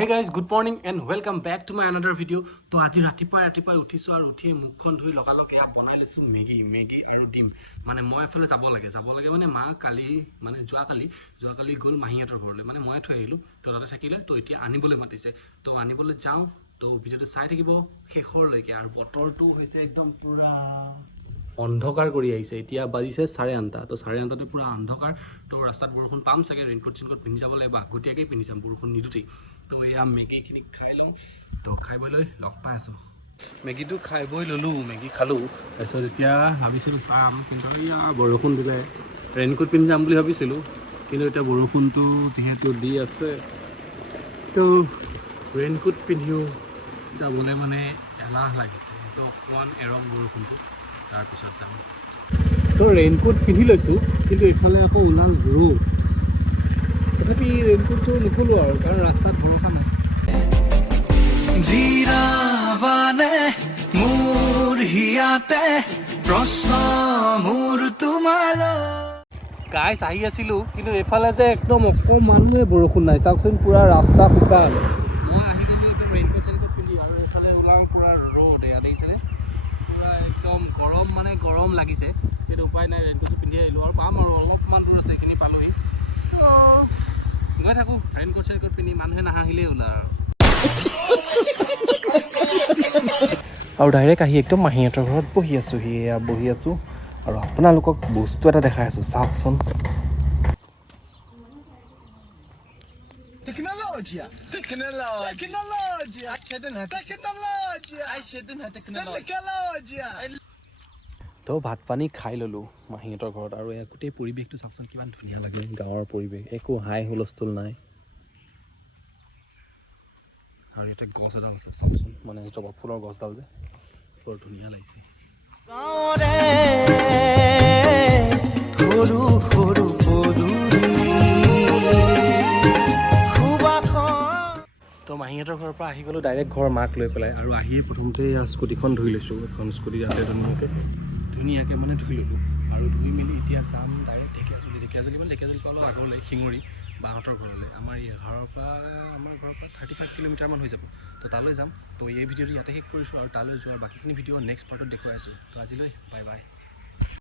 Hey guys, good morning and welcome back to my another video. তো আজি ৰাতিপুৱা উঠিছো আৰু উঠি মুখখন ধুই লগালগ এয়া বনাই লৈছো মেগি আৰু ডিম। মানে মই এফালে যাব লাগে মানে মা কালি মানে যোৱাকালি গ'ল মাহীহঁতৰ ঘৰলৈ মানে মই থৈ আহিলো তো তাতে থাকিলে তো এতিয়া আনিবলৈ মাতিছে তো আনিবলৈ যাওঁ তো ভিডিঅ'টো চাই থাকিব শেষৰলৈকে আৰু বতৰটো হৈছে একদম পুৰা অন্ধকাৰ কৰি আহিছে এতিয়া বাজিছে 8:30 তো 8:30তে পুৰা অন্ধকাৰ তো ৰাস্তাত বৰষুণ পাম চাগে ৰেইনকোট পিন্ধি যাব লাগিব আগতীয়াকৈ পিন্ধি যাম বৰষুণ নিদুতেই তো এয়া মেগীখিনি খাই লওঁ তো খাইবলৈ লগ পাই আছোঁ মেগীটো খাই বৈ ল'লোঁ মেগী খালোঁ তাৰপিছত এতিয়া ভাবিছিলোঁ চাম কিন্তু এয়া বৰষুণ দিলে ৰেইনকোট পিন্ধি যাম বুলি ভাবিছিলোঁ কিন্তু এতিয়া বৰষুণটো যিহেতু দি আছে তো ৰেইনকোট পিন্ধিও যাবলৈ মানে এলাহ লাগিছে তো অকণমান এৰম বৰষুণটো তাৰপিছত যাম তো ৰেইনকোট পিন্ধি লৈছোঁ কিন্তু এইফালে আকৌ ওলাল ৰ'দ তথাপি ৰেইনকোটটো নুখোলোঁ আৰু কাৰণ ৰাস্তাত ভৰসা নাই জিৰাবানে মোৰ হিয়াতে প্ৰশ্ন মোৰ তোমালৈ গাইছ আহি আছিলোঁ কিন্তু এইফালে যে একদম অকণমানোৱে বৰষুণ নাই চাওকচোন পূৰা ৰাস্তা শুকান মই আহি গ'লোঁ একদম ৰেইনকোট পিন্ধি আৰু এইফালে ওলাল পূৰা ৰ'দ এয়া দেখিছেনে পূৰা একদম গৰম লাগিছে কিন্তু উপায় নাই ৰেইনকোটটো পিন্ধি আহিলোঁ আৰু পাম আৰু অলপমান দূৰ আছে এইখিনি পালোহি গৈ থাকোঁ ৰেইনকোট পিন্ধি মানুহে নাহাহিলেই ওলা আৰু ডাইৰেক্ট আহি একদম মাহীহঁতৰ ঘৰত বহি আছোঁ আৰু আপোনালোকক বস্তু এটা দেখাই আছোঁ চাওকচোন তো ভাত পানী খাই ল'লোঁ মাহীহঁতৰ ঘৰত আৰু এয়া গোটেই পৰিৱেশটো চাওকচোন কিমান ধুনীয়া লাগে গাঁৱৰ পৰিৱেশ একো হাই হুলস্থুল নাই আৰু ইয়াতে গছ এডাল আছে চাওকচোন মানে জবা ফুলৰ গছডাল যে বৰ ধুনীয়া লাগিছে তো মাহীহঁতৰ ঘৰৰ পৰা আহি গ'লোঁ ডাইৰেক্ট ঘৰ মাক লৈ পেলাই আৰু আহিয়ে প্ৰথমতে স্কুটিখন ধুই লৈছোঁ এখন স্কুটি ইয়াতে ধুনীয়াকৈ মানে ধুই ল'লোঁ আৰু ধুই মেলি এতিয়া যাম ডাইৰেক্ট ঢেকীয়াজুলি পৰা অলপ আগলৈ শিঙৰি বাহঁতৰ ঘৰলৈ আমাৰ ঘৰৰ পৰা 35 কিলোমিটাৰমান হৈ যাব তো তালৈ যাম তো এই ভিডিঅ'টো ইয়াতে শেষ কৰিছোঁ আৰু তালৈ যোৱাৰ বাকীখিনি ভিডিঅ' নেক্সট পাৰ্টত দেখুৱাই আছোঁ তো আজিলৈ বাই বাই